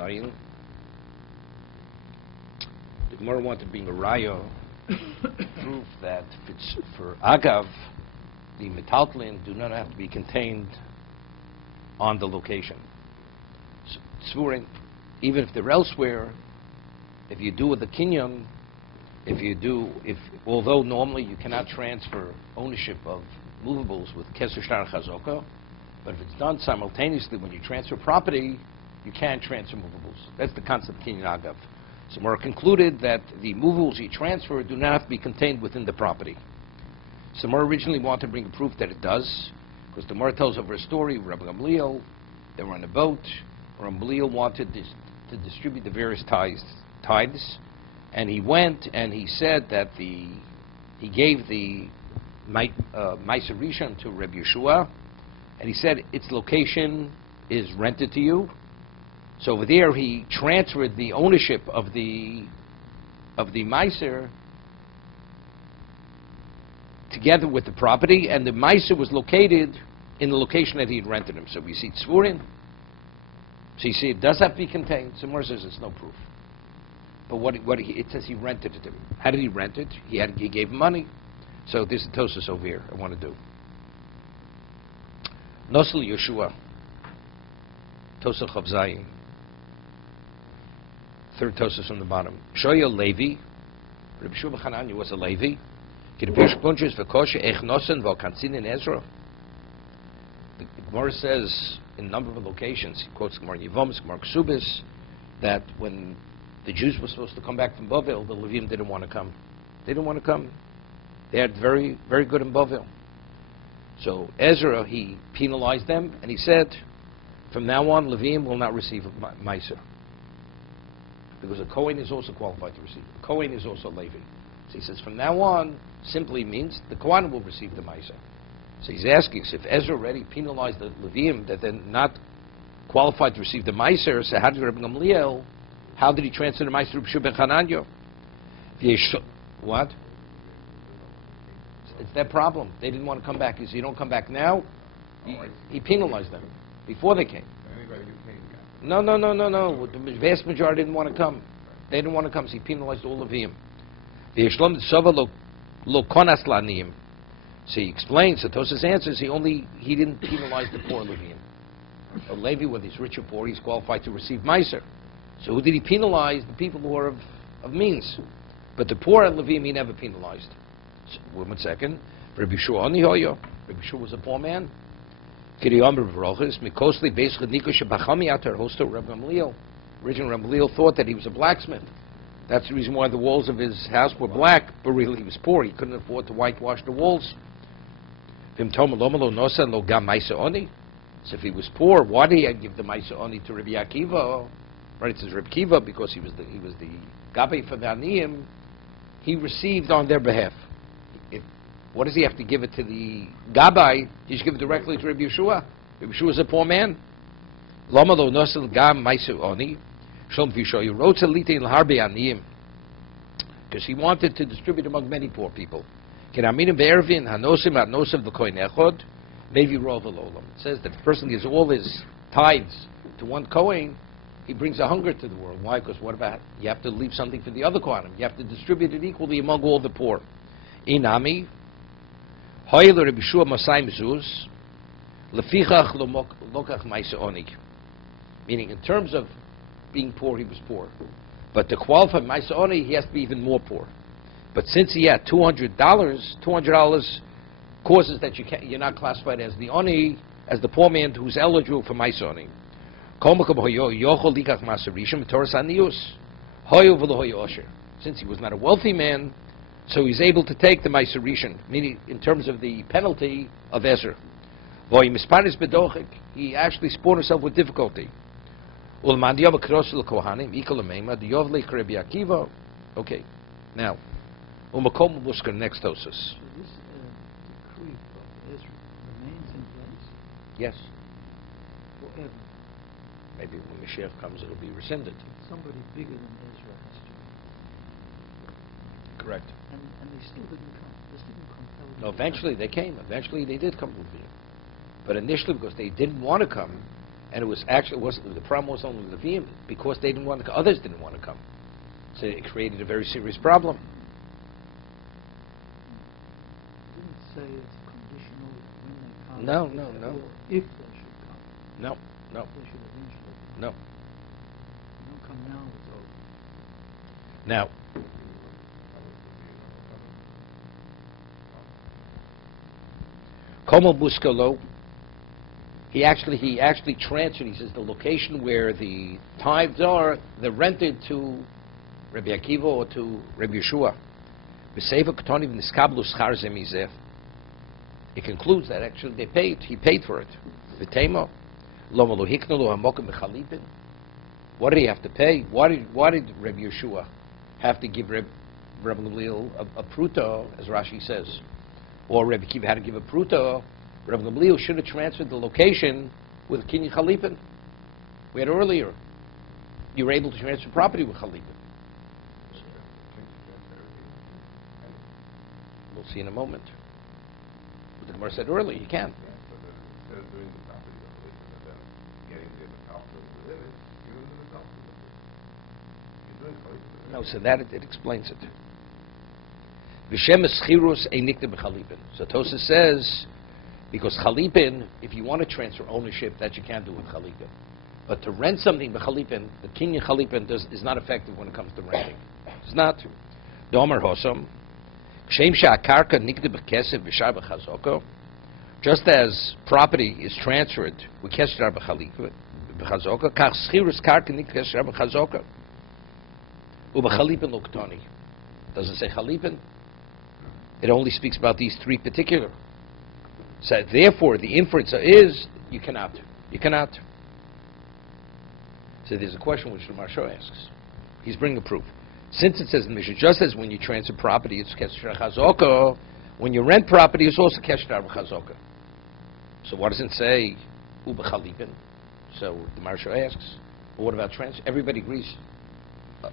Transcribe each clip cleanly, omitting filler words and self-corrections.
Zayin. The Gemara wanted to bring a raya proof that if it's for Agav, the metaltlin do not have to be contained on the location. So, even if they're elsewhere, if you do with the kinyan, although normally you cannot transfer ownership of movables with keser shtar chazaka, but if it's done simultaneously when you transfer property, you can transfer movables. That's the concept of kinyan agav. So Mora concluded that the movables you transfer do not have to be contained within the property. So Mora originally wanted to bring a proof that it does, because the Mora tells over a story of Rabbi Gamliel. They were on a boat. Rabbi Gamliel wanted to distribute the various tithes, and he went and he said that he gave the Ma'aser Rishon to Rabbi Yeshua, and he said its location is rented to you. So over there he transferred the ownership of the Ma'aser together with the property, and the Ma'aser was located in the location that he had rented him. So we see Tzvurin. So you see it does have to be contained. Somewhere says it's no proof. But it says he rented it to him. How did he rent it? He gave him money. So this is Tosus over here I want to do. Nosel Yeshua. Tosa Chav Zayin. Third Tosus from the bottom. Shoya Levi. Rabbi Shua Chananya was a Levi. The Gemara says in a number of locations, he quotes Gemara Yevamos, Gemara Ksubis, that when the Jews were supposed to come back from Bavel, the Levim didn't want to come. They didn't want to come. They had very, very good in Bavel. So Ezra, he penalized them, and he said, from now on, Levim will not receive a Ma'aser. Because a Kohen is also qualified to receive it. A Kohen is also Levi. So he says, from now on, simply means the Kohen will receive the Ma'aser. So he's asking, so if Ezra already penalized the Levim that they're not qualified to receive the Ma'aser, so how did Rabbi Gamliel, how did he transfer the Ma'aser to Rabbi Shua ben Chananya? What? It's their problem. They didn't want to come back. He said, you don't come back now? He penalized them before they came. No. The vast majority didn't want to come. They didn't want to come, so he penalized all of him. So he explains, so Tosas answers, he didn't penalize the poor Levium. A Levi, whether he's rich or poor, he's qualified to receive Ma'aser. So who did he penalize? The people who are of means. But the poor Levium he never penalized. So, 1 second. Rabbi Shua was a poor man. Originally, Rabbi Gamliel thought that he was a blacksmith. That's the reason why the walls of his house were black, but really he was poor. He couldn't afford to whitewash the walls. So if he was poor, why did he give the Ma'aser Oni to Rabbi Akiva? Right, it says Rabbi Akiva because he was the Gabbai for the Aniyim. He received on their behalf. What does he have to give it to the Gabbai? He should give it directly to Rabbi Yeshua. Rabbi Yeshua is a poor man. Lama lo nosel gam Ma'aser Oni. Because he wanted to distribute among many poor people. It says that if a person gives all his tithes to one Kohen, he brings a hunger to the world. Why? Because what about you have to leave something for the other Kohanim. You have to distribute it equally among all the poor. Inami, meaning in terms of being poor, he was poor. But to qualify Ma'aser Oni, he has to be even more poor. But since he had $200 causes that you're not classified as the Oni, as the poor man who's eligible for Ma'aser Oni. Since he was not a wealthy man, so he's able to take the Ma'aser Rishon, meaning in terms of the penalty of Ezra. He actually spawned himself with difficulty. Okay, now, next Tosus. So this decree of Ezra remains in place? Yes. Forever? Maybe when Mashiach comes it'll be rescinded. Somebody bigger than Ezra has to. Correct. And they still didn't come. This didn't compel them. No, eventually they came. Eventually they did come with me. But initially, because they didn't want to come, And it was actually, the problem was only the Levim, because they didn't want to, others didn't want to come. So it created a very serious problem. It didn't say it's conditional when they come. No, It no, said, no. "Or if they should come." No, no, They should eventually come. no. If you don't come now, it's over. Now, Komo Buskalo, he actually transferred, he says, the location where the tithes are, they're rented to Rabbi Akiva or to Rabbi Yeshua. It concludes that actually he paid for it. What did he have to pay? Why did Rabbi Yeshua have to give Rabbi Gamliel a pruta, as Rashi says? Or Rabbi Akiva had to give a pruta? Rabbi Gamliel should have transferred the location with Kinyan Chalipin. We had earlier. You were able to transfer property with Chalipin. We'll see in a moment. But the Gemara said earlier, you can. No, so that it explains it. V'shem eschirus einikta b'chalipin. So Tosa says, because chalipin, if you want to transfer ownership, that you can do with chalipin. But to rent something b'chalipin, the kinyan chalipin is not effective when it comes to renting. It's not. Domer hosam. Kshem she'akarka nikta b'kesef v'shar b'chazoko. Just as property is transferred with kesher b'chazoko, kach schirus karka nikta kesher b'chazoko. Ub'chalipin loktoni. Doesn't say chalipin. It only speaks about these three particular. So therefore, the inference is you cannot. You cannot. So there's a question which the Maharsha asks. He's bringing a proof. Since it says in the Mishnah, just as when you transfer property, it's kesher chazaka, when you rent property, it's also kesher chazaka. So what does it say? Ub'chalipin. So the Maharsha asks, well, what about transfer? Everybody agrees.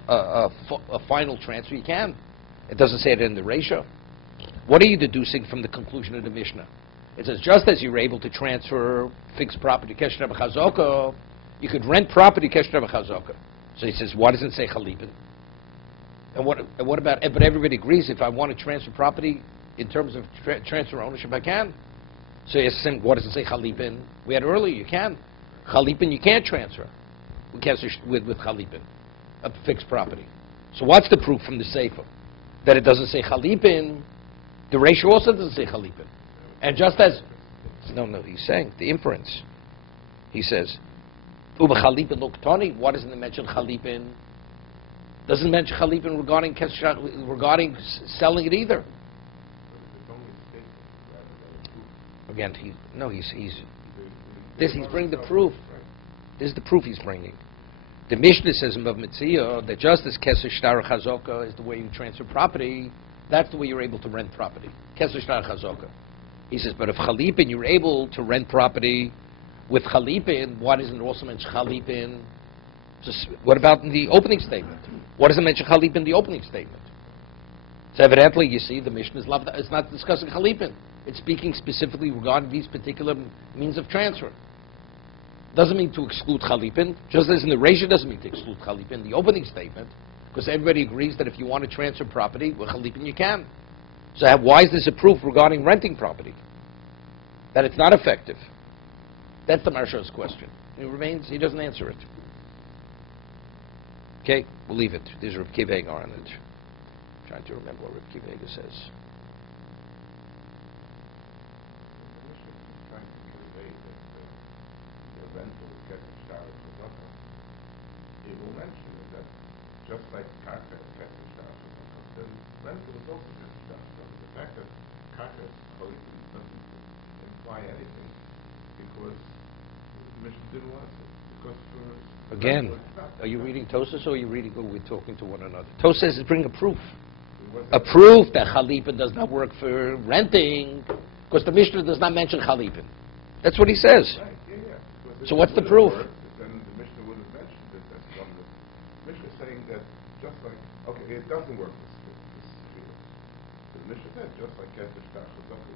A final transfer, you can. It doesn't say it in the ratio. What are you deducing from the conclusion of the Mishnah? It says, just as you were able to transfer fixed property, kesher b'chazaka, you could rent property, kesher b'chazaka. So he says, why doesn't it say chalipin? And what about, but everybody agrees, if I want to transfer property in terms of transfer ownership, I can. So he's saying, what does it say chalipin? We had earlier, you can. Chalipin, you can't transfer with chalipin, a fixed property. So what's the proof from the Sefer? That it doesn't say chalipin. The ratio also doesn't say chalipin. And just as, no, he's saying, the inference. He says, Uba chalipin loktoni, why doesn't it mention chalipin? Doesn't mention chalipin regarding selling it either. Again, he's bringing the proof. This is the proof he's bringing. The Mishnah says in Bav Mitzvah that just as Kesser Shtar Chazoka is the way you transfer property, that's the way you're able to rent property. Kesser Shtar Chazoka. He says, but if Chalipin, you're able to rent property with Chalipin, why doesn't it also mention Chalipin? What about in the opening statement? What does it mention Chalipin in the opening statement? So evidently, you see, the Mishnah is not discussing Chalipin. It's speaking specifically regarding these particular means of transfer. Doesn't mean to exclude Chalipin, just as in the ratio doesn't mean to exclude Chalipin, the opening statement, because everybody agrees that if you want to transfer property with Chalipin, you can. So why is this a proof regarding renting property? That it's not effective. That's the Maharsha's question. He doesn't answer it. Okay, we'll leave it. There's Rav Kiva Eger on it. I'm trying to remember what Rav Kiva Eger says. He will mention that just like Karka is Kesher Shtar, then rental is also Kesher Shtar. The fact that Karka is Chalipin doesn't imply anything because the Mishnah didn't want it. Because again, are you reading Tosas or are you reading what we're talking to one another? Tosas is bringing a proof. A proof that Chalipin does not work for renting because the Mishnah does not mention Chalipin. That's what he says. Right, yeah. So what's the proof? Then the Mishnah would have mentioned it as one of the Mishnah saying that just like, okay, it doesn't work this field. The Mishnah said, just like Kedshin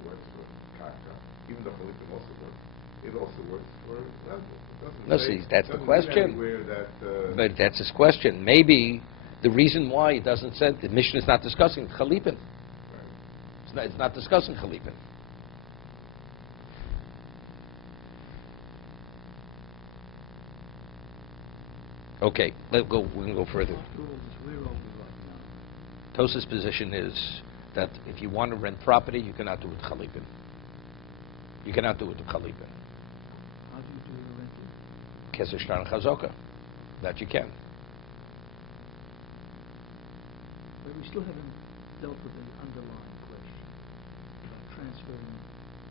works for Karka, even though Chalipin also works, it also works for rentals. It doesn't No, say, see, that's the doesn't mean question. anywhere that, But that's his question. Maybe the reason why it doesn't say, the Mishnah is not discussing Chalipin. right. It's not discussing Chalipin. Okay, let's go. We can go further. After all this, where are we right now? Tosa's position is that if you want to rent property, you cannot do it Chalipin. You cannot do it with Chalipin. How do you do your rental? Keser Shtar Chazoka. That you can. But we still haven't dealt with the underlying question about transferring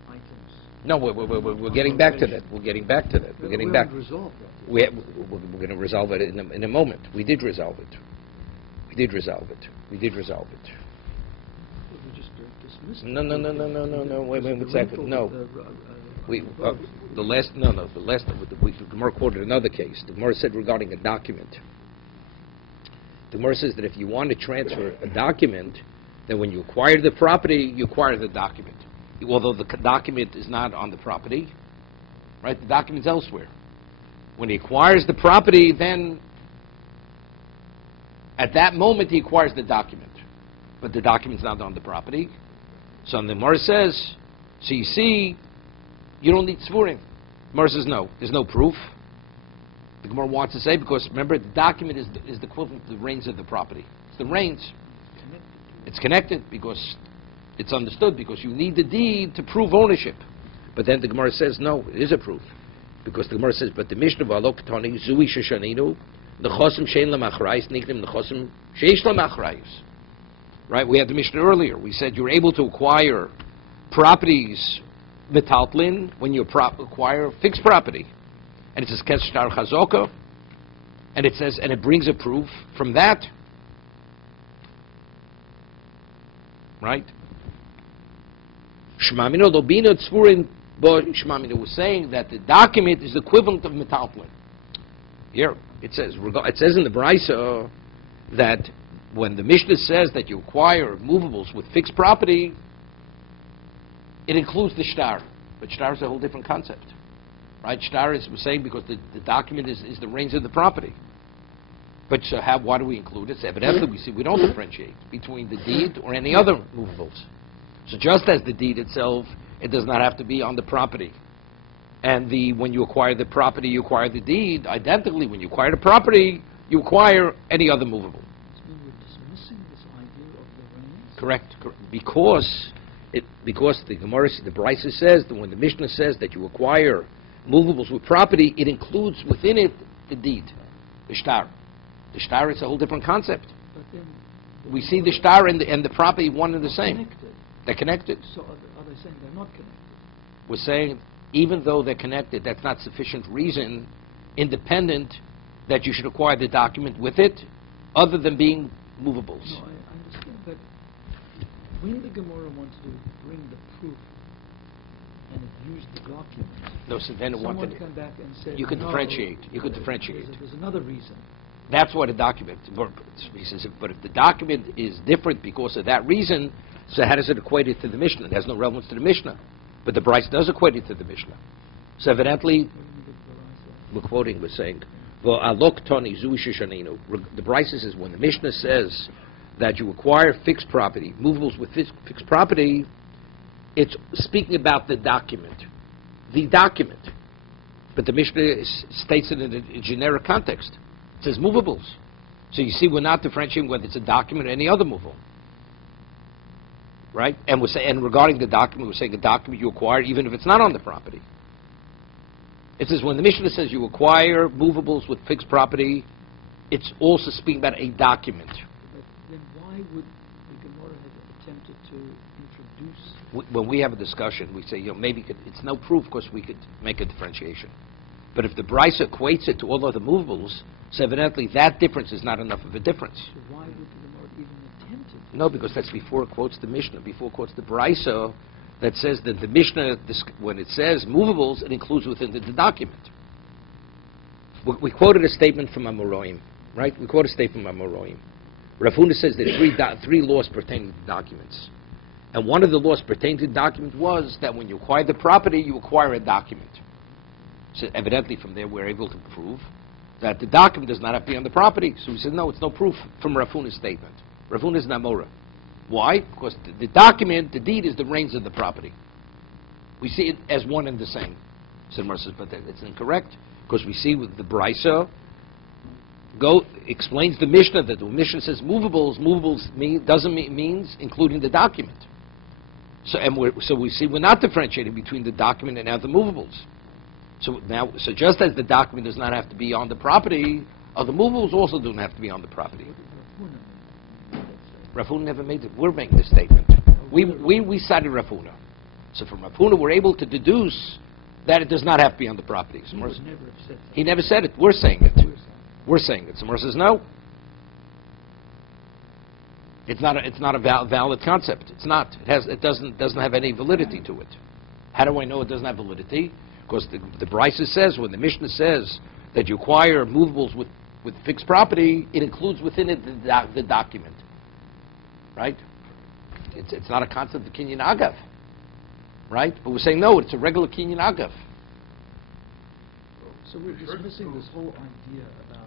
items. No, we're getting back to that. We're getting back to that. We're getting back. We haven't resolved that yet. We're going to resolve it in a moment. We did resolve it. We did resolve it. We did resolve it. Well, we just dismissed No. it. Wait Because a the second. rental No. with The last. The Gemara quoted another case. The Gemara said regarding a document. The Gemara says that if you want to transfer a document, then when you acquire the property, you acquire the document. Although the document is not on the property, right? The document's elsewhere. When he acquires the property, then at that moment he acquires the document. But the document's not on the property. So the Gemara says, so you see, you don't need tzvurim. The Gemara says no, there's no proof. The Gemara wants to say, because remember, the document is the equivalent to the reins of the property. It's the reins. It's connected because it's understood, because you need the deed to prove ownership. But then the Gemara says, no, it is a proof. Because the Gemara says, but the Mishnah v'alok tani zui sheshaninu nechosim shein lamachrayis nikrim nechosim sheish lamachrayis. Right? We had the Mishnah earlier. We said you're able to acquire properties metaltlin when you acquire fixed property. And it says kedshin chazoka, and it says, and it brings a proof from that. Right? Shmamino lobino tzvurin bo shmamino was saying that the document is the equivalent of metaltlin. Here it says in the Brisa that when the Mishnah says that you acquire movables with fixed property, it includes the shtar. But shtar is a whole different concept. Right? Shtar is, we're saying, because the document is the reins of the property. But so why do we include it? So evidently we see we don't differentiate between the deed or any other movables. So just as the deed itself, it does not have to be on the property. And when you acquire the property, you acquire the deed. Identically, when you acquire the property, you acquire any other movable. So we're dismissing this idea of the reins? Correct. Because the Gemara, the Brisa says that when the Mishnah says that you acquire movables with property, it includes within it the deed, the shtar. The shtar is a whole different concept. But then We see the shtar and the property one and the same. connected. They're connected. So are they saying they're not connected? We're saying even though they're connected, that's not sufficient reason, independent, that you should acquire the document with it, other than being movables. No, I understand, but when the Gemara wants to bring the proof and it used the document, No, so then it someone wanted. come back and said, You could no, differentiate. You could differentiate. There's another reason. That's what a document. He says, but if the document is different because of that reason, so how does it equate it to the Mishnah? It has no relevance to the Mishnah. But the Bryce does equate it to the Mishnah. So evidently, we're quoting, we're saying, the Bryce says when the Mishnah says that you acquire fixed property, movables with fixed property, it's speaking about the document. The document. But the Mishnah states it in a generic context. It says movables. So you see, we're not differentiating whether it's a document or any other movable. Right? And regarding the document, we're saying a document you acquire even if it's not on the property. It says when the Mishnah says you acquire movables with fixed property, it's also speaking about a document. But then why would the Gemara have attempted to introduce... When we have a discussion, we say, maybe it's no proof because we could make a differentiation. But if the Bryce equates it to all other movables, so evidently that difference is not enough of a difference. So why would the Gemara even attempt it? No, because that's before it quotes the Mishnah, before it quotes the Bryce that says that the Mishnah, when it says movables, it includes within the document. We quoted a statement from Amoraim, right? We quote a statement from Amoraim. Rav Huna says there are three laws pertaining to documents. And one of the laws pertaining to the document was that when you acquire the property, you acquire a document. So evidently from there we're able to prove that the document does not have to be on the property. So we said, no, it's no proof from Rav Huna's statement. Rav Huna's Namora. Why? Because the document, the deed, is the reins of the property. We see it as one and the same. So Mar says, but it's incorrect, because we see with the Brisa explains the Mishnah that the Mishnah says movables means including the document. So we see we're not differentiating between the document and now the movables. So just as the document does not have to be on the property, the movables also don't have to be on the property. Rav Huna never made it. We're making this statement. We cited Rav Huna. So from Rav Huna we're able to deduce that it does not have to be on the property. So he never said it. We're saying it. We're saying it. So Mor says no. It's not a valid concept. It's not. It doesn't have any validity to it. How do I know it doesn't have validity? Because the Brisa says, when the Mishnah says that you acquire movables with fixed property, it includes within it the document. Right? It's not a concept of kinyan agav. Right? But we're saying no, it's a regular kinyan agav. So we're dismissing this whole idea about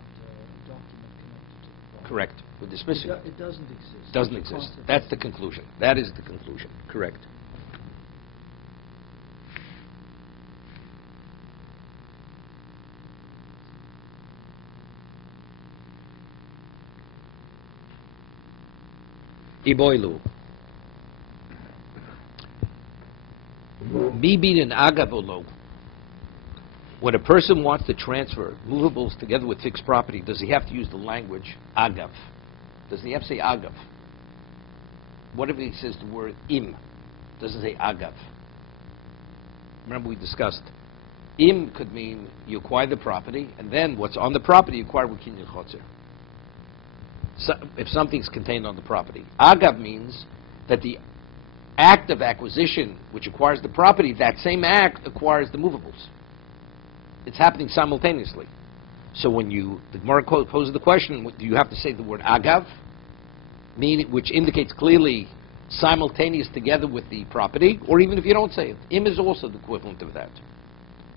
document connected to the property. Correct. We're dismissing it. It doesn't exist. Doesn't exist. That's the conclusion. That is the conclusion. Correct. Iboilu. Bibin and agavolo. When a person wants to transfer movables together with fixed property, does he have to use the language agav? Does he have to say agav? What if he says the word im? Doesn't say agav. Remember we discussed im could mean you acquire the property, and then what's on the property you acquire with kinyan chotzer. So if something's contained on the property. Agav means that the act of acquisition, which acquires the property, that same act acquires the movables. It's happening simultaneously. So when the Gemara poses the question, do you have to say the word agav, which indicates clearly simultaneous together with the property, or even if you don't say it, im is also the equivalent of that.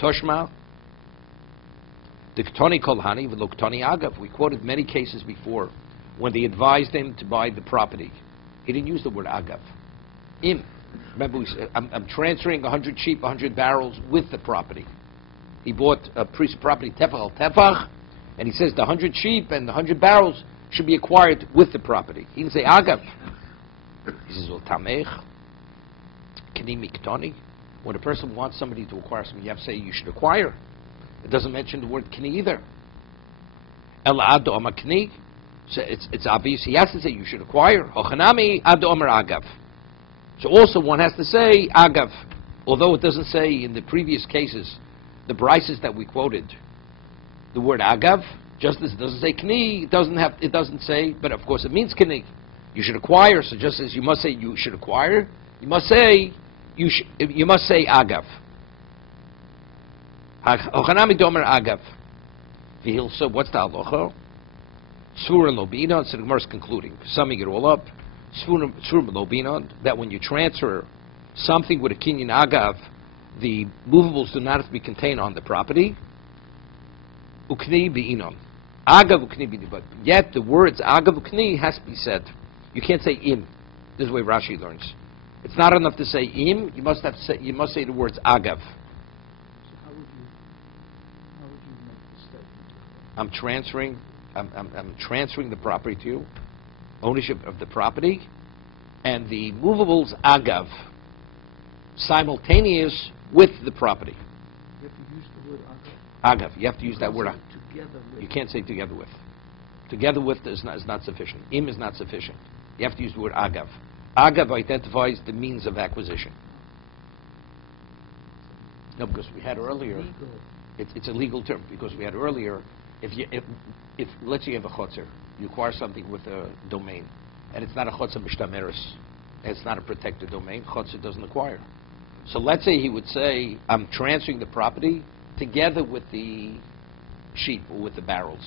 Toshma, the ktoni kolhani, v'lo ktoni agav. We quoted many cases before when they advised him to buy the property. He didn't use the word agav. Im. Remember, we said, I'm transferring 100 sheep, 100 barrels with the property. He bought a piece of property, tefach al tefach, and he says the 100 sheep and the 100 barrels should be acquired with the property. He didn't say agav. He says, well, tamech, kni miktoni. When a person wants somebody to acquire something, you have to say you should acquire. It doesn't mention the word kni either. El ado ama kni. So it's obvious he has to say you should acquire. Hochanami ado amar agav. So also one has to say agav, although it doesn't say in the previous cases, the brises that we quoted, the word agav, just as it doesn't say kni, it doesn't say, but of course it means kni. You should acquire. So just as you must say you should acquire, you must say agav. Hochanami domer agav. So what's the halacha? Svura lobinon. So the Gemara is concluding, summing it all up. Svura lobinon, that when you transfer something with a kinyan agav, the movables do not have to be contained on the property. Ukni bi'inon. Agav ukni bi'inon. But yet the words agav ukni has to be said. You can't say im. This is the way Rashi learns. It's not enough to say im. You must say the words agav. So how would you make the statement? I'm transferring the property to you, ownership of the property, and the movables agav, simultaneous with the property. You have to use the word agav. Agav, you have to use that word. Together with. You can't say together with. Together with is not sufficient. Im is not sufficient. You have to use the word agav. Agav identifies the means of acquisition. No, because we had earlier, it's a legal term, because we had earlier, if let's say you have a chotzer, you acquire something with a domain, and it's not a chotzer b'shtameres, it's not a protected domain, chotzer doesn't acquire. So let's say he would say, I'm transferring the property together with the sheep or with the barrels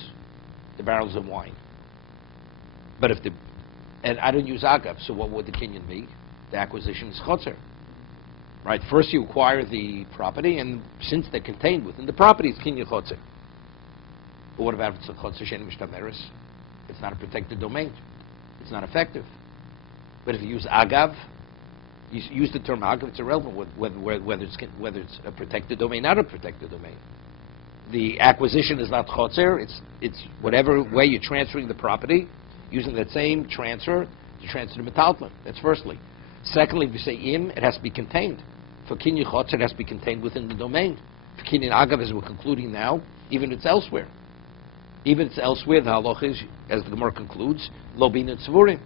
of wine. But and I don't use agav, so what would the kinyan be? the acquisition is chotzer. Right? First you acquire the property, and since they're contained within the property, it's kinyan chotzer. But what about if it's a chotzer she'en mishtameres? It's not a protected domain. It's not effective. But if you use agav, you use the term agav, it's irrelevant whether it's a protected domain, not a protected domain. The acquisition is not chotzer. It's whatever way you're transferring the property, using that same transfer to transfer the metaltlin. That's firstly. Secondly, if you say im, it has to be contained. For kinyan chotzer, it has to be contained within the domain. For kinyan agav, as we're concluding now, even if it's elsewhere. Even if it's elsewhere, the halach is, as the Gemara concludes, lo bina tzvurim.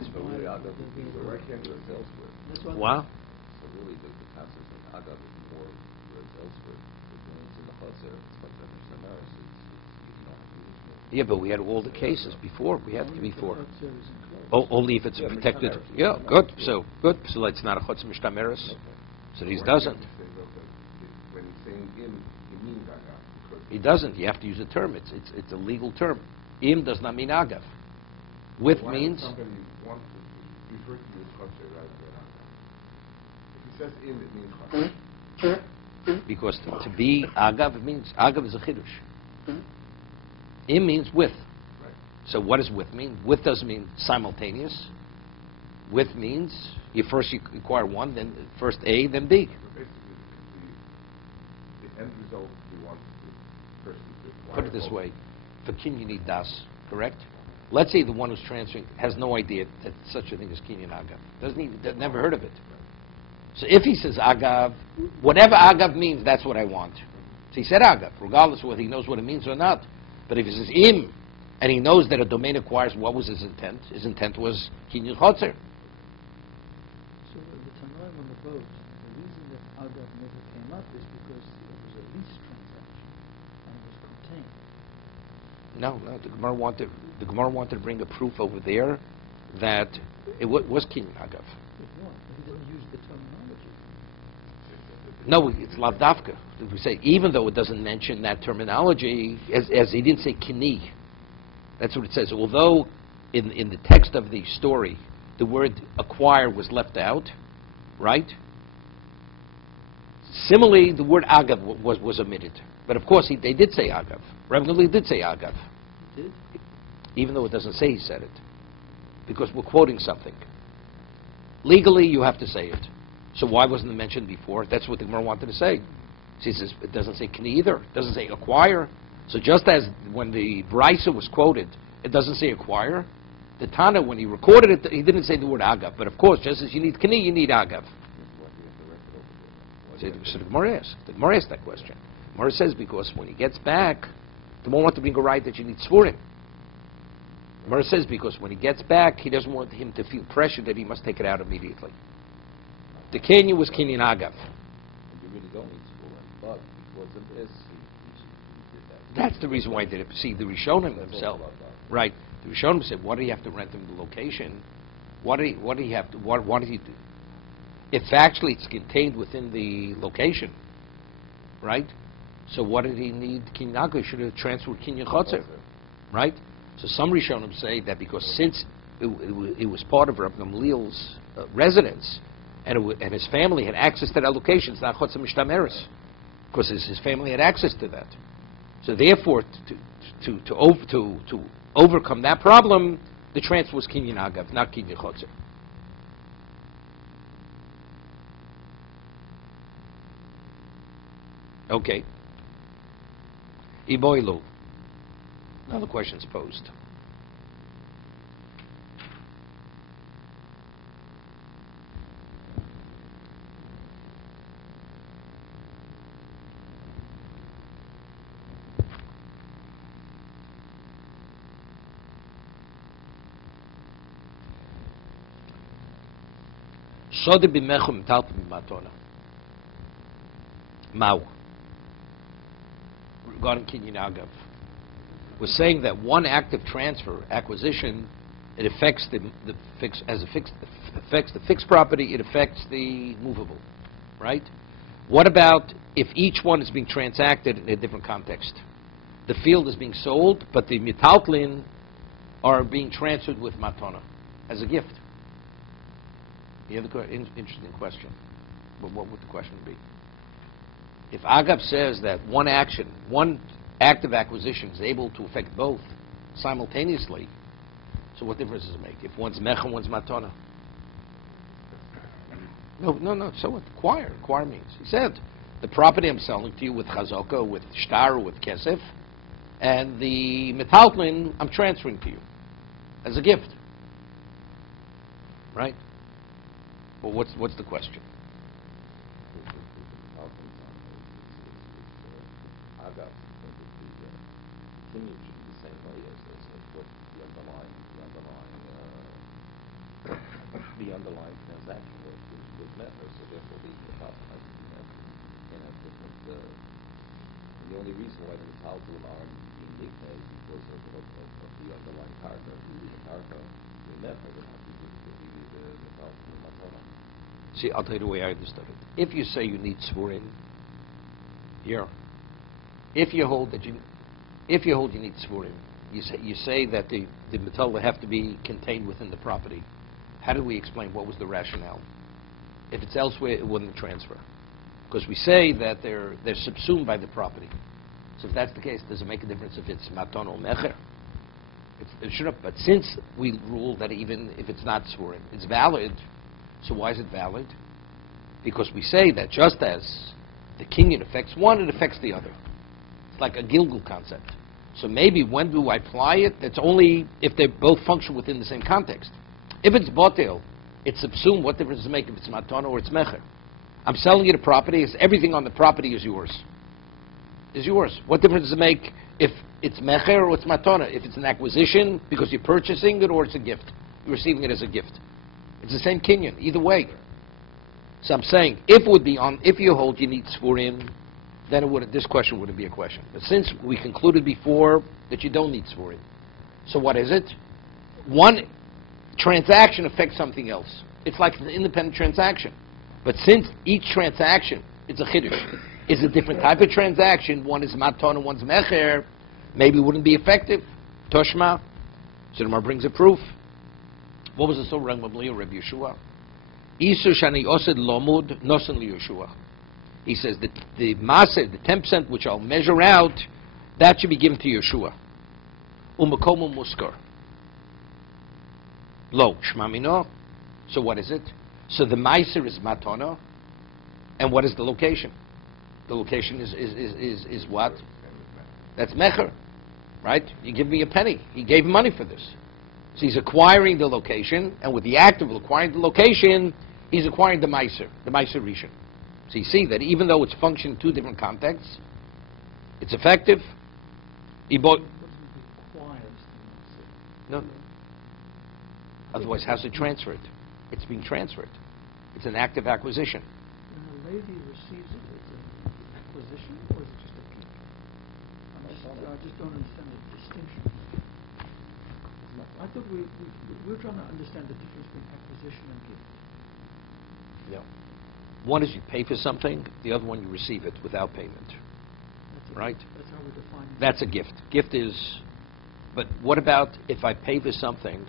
So really, agav is why can't do it elsewhere? That's what Wow. So really, the passage of agav is more where it's elsewhere. But when it's in the chotzer, it's like that somewhere else. You don't have to do this. Yeah, but we had all the cases before. We had Only before. if the chotzer is enclosed. Only if it's a Yeah, protected. mishtameres. Yeah, good. So good. So it's not a chotzer mishtameres. So he Why doesn't. can't you say, though, that when he's saying im, he means agav? Because He doesn't. You have to use a term. It's a legal term. Im does not mean agav. With why means. would somebody want to refer to you as chotzer rather than agav? If he says im, it means chotzer. Because to be agav, it means agav is a chiddush. Im means with. Right. So what does with mean? With doesn't mean simultaneous. With means you acquire one, then first A, then B. So basically, the end result he wants to first is to Put it this acquire way: for kin you need das, correct? Let's say the one who's transferring has no idea that such a thing as kinyan agav. Doesn't even never heard of it. So if he says agav, whatever agav means, that's what I want. So he said agav, regardless of whether he knows what it means or not. But if he says im, and he knows that a domain acquires, what was his intent? His intent was kinyan chotzer. So the Tanoim on the boat, the reason that agav never came up is because it was a lease transaction and it was contained. No, the Gemara wanted to bring a proof over there that it was kinyan agav. But what? He didn't use the terminology. No, it's lavdafka. We say even though it doesn't mention that terminology, as he didn't say kini. That's what it says. Although in the text of the story, the word acquire was left out, right? Similarly, the word agav was omitted. But of course, they did say agav. Rabbi Gamliel did say agav, He did? even though it doesn't say he said it, because we're quoting something. Legally, you have to say it. So why wasn't it mentioned before? That's what the Gemara wanted to say. She says it doesn't say kni either. It doesn't say acquire. So just as when the Brisa was quoted, it doesn't say acquire. The Tana, when he recorded it, he didn't say the word agav. But of course, just as you need kni, you need agav. So the Gemara asked that question. The Gemara says because when he gets back, the Gemara wants to bring a right that you need tzvurim. The Gemara says because when he gets back, he doesn't want him to feel pressure that he must take it out immediately. The Kenya was kinyan agav. And you really don't need to go in. But because of this, he did that. That's the reason why he did it. See, the Rishonim himself, right? The Rishonim said, "What do you have to rent him the location? What do you have to? What did he do? If actually it's contained within the location, right? So what did he need kinyan agav? He should have transferred kinyan chotzer, right? So some Rishonim say that because since it was part of Rabbi Gamliel's residence, and his family had access to that location, it's not chotzer mishtameres, because his family had access to that. So therefore, to overcome that problem, the transfer was kinyan agav, not kinyan chotzer. Okay. Iboilu. Now the question's posed. Sode b'mechum talp b'matona. Mau. Regarding kinyan agav, we're saying that one active transfer, acquisition, it affects the fixed property. It affects the movable, right? What about if each one is being transacted in a different context? The field is being sold, but the metaltlin are being transferred with matona as a gift. You have interesting question. But what would the question be? If Agav says that one act of acquisition is able to affect both simultaneously, so what difference does it make? If one's mech and one's matana? No. So what? Acquire means. He said, the property I'm selling to you with chazaka, with shtar, with kesef, and the metaltlin I'm transferring to you as a gift. Right? But what's the question? Agav, the opinion should be the same way as what the underlying transaction was met, so therefore these metalton has to be met. And have different. The only reason why the metalton are being nicknamed is because of the underlying karka. The karka, the net, the metalton and matana. See, I'll tell you the way I understood it. If you say you need svurim, here. If you hold you need svurim, you say that the metal will have to be contained within the property. How do we explain what was the rationale? If it's elsewhere, it wouldn't transfer, because we say that they're subsumed by the property. So if that's the case, does it make a difference if it's maton or mecher? It should have, but since we rule that even if it's not svurim, it's valid. So why is it valid? Because we say that just as the kinyan affects one, it affects the other. It's like a Gilgul concept. So maybe when do I apply it? That's only if they both function within the same context. If it's botel, it's subsumed. What difference does it make if it's matana or it's mecher? I'm selling you the property. Everything on the property is yours. Is yours. What difference does it make if it's mecher or it's matana? If it's an acquisition because you're purchasing it, or it's a gift, you're receiving it as a gift. It's the same kinyan either way. So I'm saying if you hold you need svurim, then this question wouldn't be a question. But since we concluded before that you don't need svurim, so what is it? One transaction affects something else. It's like an independent transaction. But since each transaction, it's a chiddush, is a different type of transaction, one is maton and one's mecher, maybe it wouldn't be effective. Toshma. So the Gemara brings a proof. What was the so wrong with Rabbi Yeshua? Isu shani osed lomud nosen li Yeshua. He says that the maser, the 10% which I'll measure out, that should be given to Yeshua. Umakomu muskar. Lo shmamino. So what is it? So the maser is matana, and what is the location? The location is what? That's mecher, right? You give me a penny. He gave money for this. So he's acquiring the location, and with the act of acquiring the location, he's acquiring the meiser rishon. So you see that even though it's functioning in two different contexts, it's effective. He bought. No. Otherwise, how's it transferred? It's being transferred. It's an act of acquisition. When a lady receives it, it's an acquisition, or is it just a gift? I just don't understand the distinction. I thought we're trying to understand the difference between acquisition and gift. Yeah. One is you pay for something, the other one you receive it without payment. Right? That's how we define it. That's a gift. Gift is, but what about if I pay for something,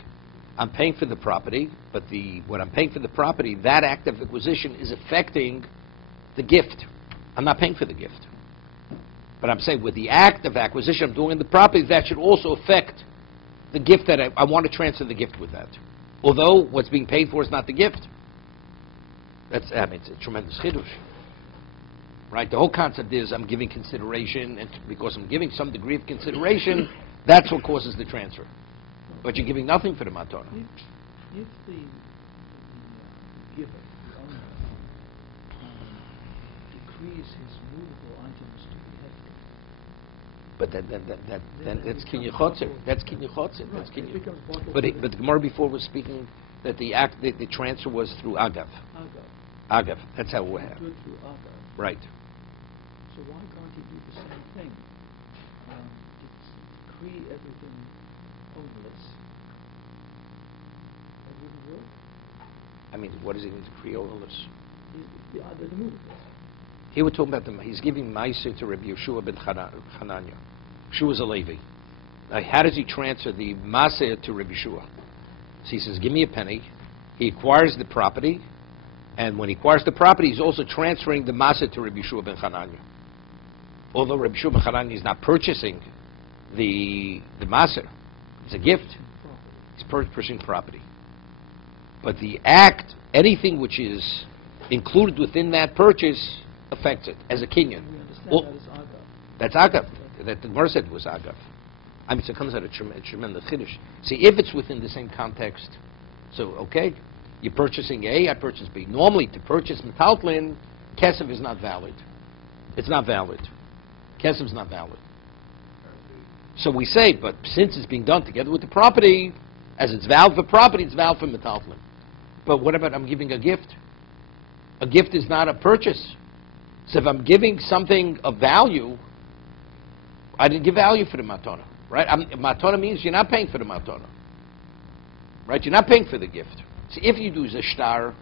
I'm paying for the property, but when I'm paying for the property, that act of acquisition is affecting the gift. I'm not paying for the gift. But I'm saying with the act of acquisition I'm doing in the property, that should also affect the gift that I want to transfer the gift with that. Although what's being paid for is not the gift. It's a tremendous chiddush. Right? The whole concept is I'm giving consideration, and because I'm giving some degree of consideration, that's what causes the transfer. But you're giving nothing for the matana. If the giver, the owner, decrees his movable items to be hefty, but then that's kinyan chotzer. That's kinyan chotzer. That's it kinyan. becomes bottled. But the Gemara before was speaking that the transfer was through agav. Agav. That's how it happened. Do it through Agav. Right. So why can't he do the same thing? Decree everything ownerless. That wouldn't work. I mean, what does it mean to create ownerless? The other movables. Here we're talking about he's giving Meiser to Rabbi Yeshua ben Hananya. Yeshua is a Levi. Now, how does he transfer the Maser to Rabbi Yeshua? So he says, give me a penny. He acquires the property, and when he acquires the property, he's also transferring the Maser to Rabbi Yeshua ben Chananya. Although Rabbi Yeshua ben Chananya is not purchasing the Maser, it's a gift. He's purchasing property. But the act, anything which is included within that purchase, affects it as a kinyan. We understand Well, that as agav. that's agav. That the Gemara said was agav. I mean, so it comes out a tremendous chiddush. See, if it's within the same context, so okay, you're purchasing A, I purchase B. Normally, to purchase metaltlin, kesef is not valid. It's not valid. Kesef is not valid. So we say, but since it's being done together with the property, as it's valid for property, it's valid for metaltlin. But what about I'm giving a gift? A gift is not a purchase. So if I'm giving something of value, I didn't give value for the matana, right? Matana means you're not paying for the matana, right? You're not paying for the gift. See, if you do the shtar,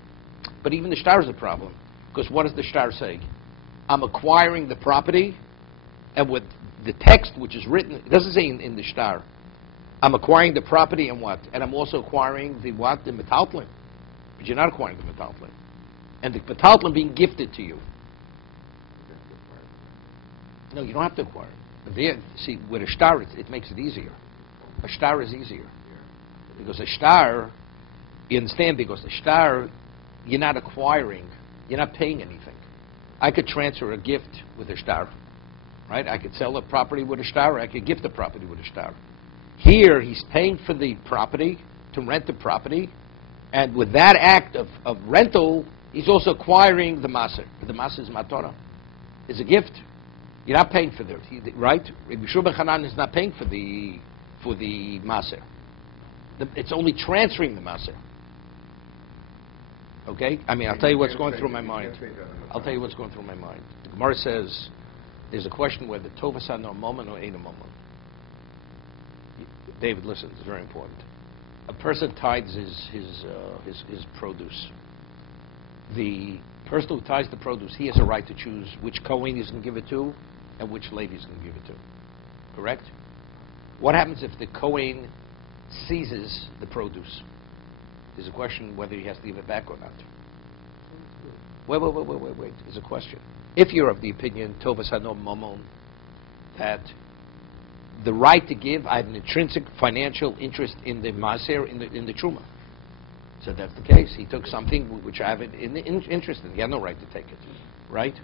but even the shtar is a problem, because what does the shtar say? I'm acquiring the property, and with the text which is written, it doesn't say in the shtar, I'm acquiring the property and what? And I'm also acquiring the what? The metaltlin. But you're not acquiring the metaltlin. And the metaltlin being gifted to you. No, you don't have to acquire it. But there, see, with a shtar, it makes it easier. A shtar is easier. Because a shtar, you understand, because a shtar, you're not acquiring, you're not paying anything. I could transfer a gift with a shtar, right? I could sell a property with a shtar, or I could gift a property with a shtar. Here, he's paying for the property, to rent the property, and with that act of rental, he's also acquiring the maser. The maser is matana. It's a gift. You're not paying for it, right? Rabbi Yeshua ben Hanan is not paying for the maser. It's only transferring the maser. Okay? I mean, I'll tell you what's going through my mind. I'll tell you what's going through my mind. The Gemara says there's a question whether tovas no moment or ain't a moment. David, listen, it's very important. A person tithes his produce. The person who tithes the produce, he has a right to choose which Kohen he's going to give it to and which Levi he's going to give it to. Correct? What happens if the Kohen seizes the produce? There's a question whether he has to give it back or not. Wait. There's a question. If you're of the opinion, Tovas Hanom Momon, that the right to give, I have an intrinsic financial interest in the Maser, in the Truma. So that's the case. He took something which I have an interest in. He had no right to take it. Right?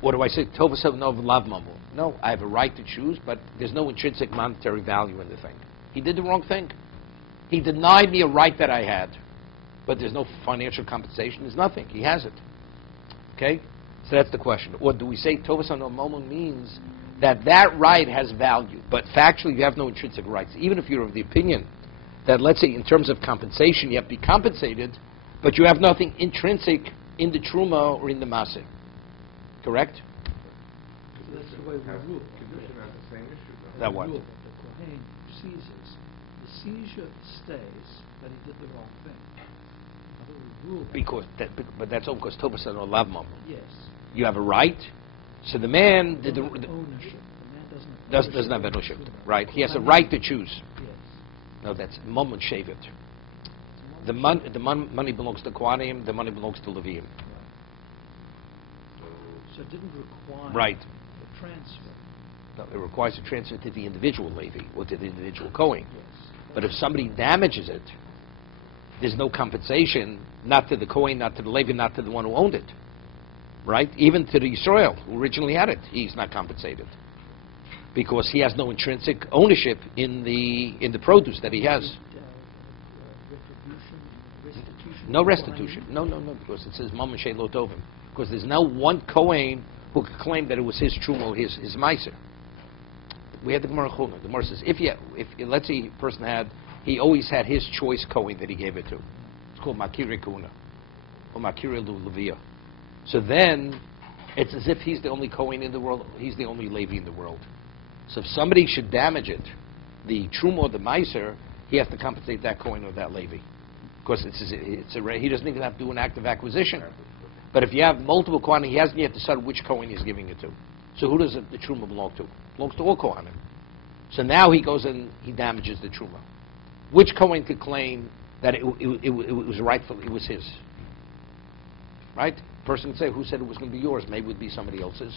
What do I say? Tovas Hanom Lav Momon. No, I have a right to choose, but there's no intrinsic monetary value in the thing. He did the wrong thing. He denied me a right that I had, but there's no financial compensation. There's nothing. He has it. Okay? So that's the question. Or do we say Tovas Hanom Momon means that right has value, but factually you have no intrinsic rights. Even if you're of the opinion that, let's say, in terms of compensation, you have to be compensated, but you have nothing intrinsic in the Truma or in the Maser. Correct? So that's the way we rule. Kedushin has the same issue, though. That what? Rule that the Kohen seizes. The seizure stays that he did the wrong thing. I thought we ruled that. But that's all because Tovas Hanom Lav Momon. Yes. You have a right. So the man did Ownership. The man doesn't have ownership, right? He has a right to choose. Yes. No, that's Momon Shavit. The money belongs to Kohanim, the money belongs to Leviim. So it didn't require Right. the transfer. No, it requires a transfer to the individual Levi or to the individual Kohen. Yes. But if somebody damages it, there's no compensation, not to the Kohen, not to the Levi, not to the one who owned it. Right? Even to the Yisrael, who originally had it, he's not compensated. Because he has no intrinsic ownership in the produce that he has. Restitution? No restitution. No, because it says Mama Shei Lo Tovim. Because there's no one Kohen who could claim that it was his Truma or his Meiser. We had the Gemara Chulna. The Gemara says, if let's say a person he always had his choice Kohen that he gave it to. It's called Makiri Kuna. Or Makiri Levia. So then, it's as if he's the only Kohen in the world, he's the only Levi in the world. So if somebody should damage it, the Truma or the Meiser, he has to compensate that Kohen or that Levi. Because he doesn't even have to do an act of acquisition. But if you have multiple Kohanim, he hasn't yet decided which Kohen he's giving it to. So who does the Truma belong to? It belongs to all Kohanim. So now he goes and he damages the Truma. Which Kohen could claim that it was rightful, it was his. Right? Person can say, who said it was going to be yours? Maybe it would be somebody else's.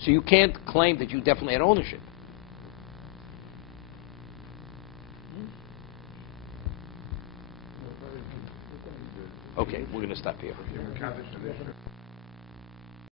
So you can't claim that you definitely had ownership. Okay, we're going to stop here.